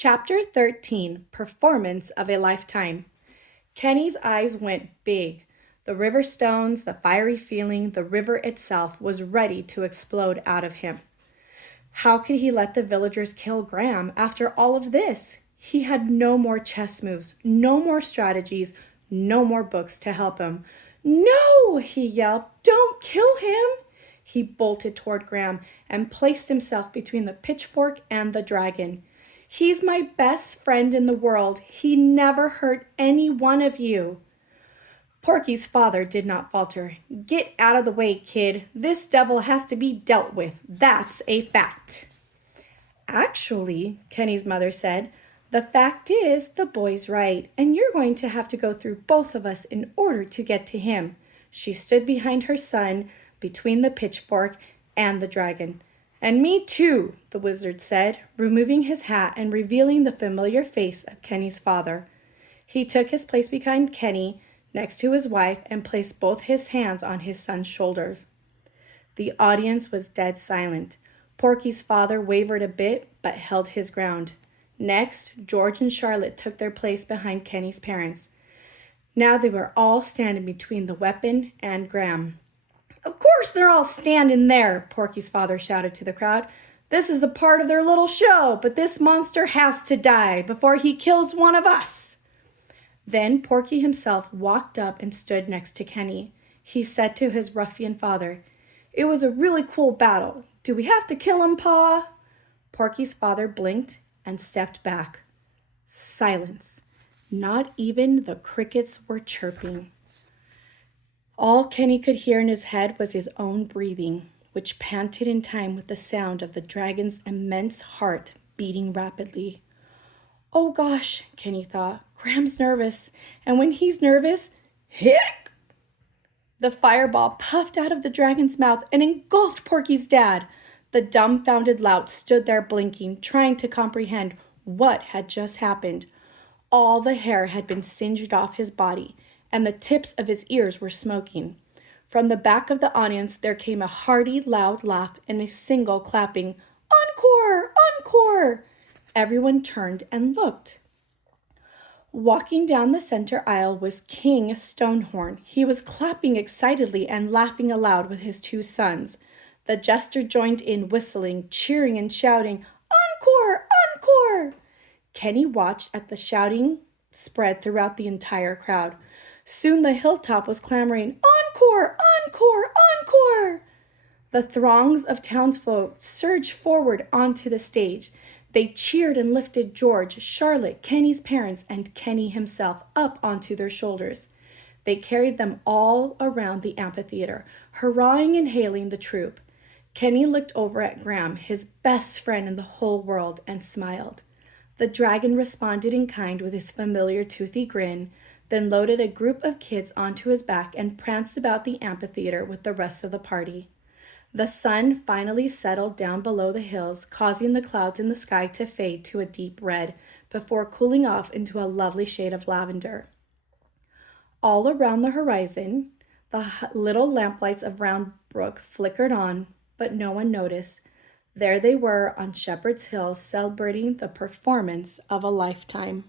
Chapter 13, Performance of a Lifetime. Kenny's eyes went big. The river stones, the fiery feeling, the river itself was ready to explode out of him. How could he let the villagers kill Graham after all of this? He had no more chess moves, no more strategies, no more books to help him. No, he yelled, don't kill him. He bolted toward Graham and placed himself between the pitchfork and the dragon. He's my best friend in the world. He never hurt any one of you. Porky's father did not falter. Get out of the way, kid. This devil has to be dealt with. That's a fact. Actually, Kenny's mother said, the fact is the boy's right, and you're going to have to go through both of us in order to get to him. She stood behind her son, between the pitchfork and the dragon. And me too, the wizard said, removing his hat and revealing the familiar face of Kenny's father. He took his place behind Kenny, next to his wife, and placed both his hands on his son's shoulders. The audience was dead silent. Porky's father wavered a bit, but held his ground. Next, George and Charlotte took their place behind Kenny's parents. Now they were all standing between the weapon and Graham. Of course they're all standing there, Porky's father shouted to the crowd. This is the part of their little show, but this monster has to die before he kills one of us. Then Porky himself walked up and stood next to Kenny. He said to his ruffian father, It was a really cool battle. Do we have to kill him, Pa? Porky's father blinked and stepped back. Silence. Not even the crickets were chirping. All Kenny could hear in his head was his own breathing, which panted in time with the sound of the dragon's immense heart beating rapidly. Oh gosh, Kenny thought, Graham's nervous, and when he's nervous, hick! The fireball puffed out of the dragon's mouth and engulfed Porky's dad. The dumbfounded lout stood there blinking, trying to comprehend what had just happened. All the hair had been singed off his body, and the tips of his ears were smoking. From the back of the audience there came a hearty, loud laugh and a single clapping. Encore! Encore! Everyone turned and looked. Walking down the center aisle was King Stonehorn. He was clapping excitedly and laughing aloud with his two sons. The jester joined in, whistling, cheering, and shouting, Encore! Encore! Kenny watched as the shouting spread throughout the entire crowd. Soon the hilltop was clamoring, Encore! Encore! Encore! The throngs of townsfolk surged forward onto the stage. They cheered and lifted George, Charlotte, Kenny's parents, and Kenny himself up onto their shoulders. They carried them all around the amphitheater, hurrahing and hailing the troupe. Kenny looked over at Graham, his best friend in the whole world, and smiled. The dragon responded in kind with his familiar toothy grin, then loaded a group of kids onto his back and pranced about the amphitheater with the rest of the party. The sun finally settled down below the hills, causing the clouds in the sky to fade to a deep red before cooling off into a lovely shade of lavender. All around the horizon, the little lamplights of Round Brook flickered on, but no one noticed. There they were on Shepherd's Hill, celebrating the performance of a lifetime.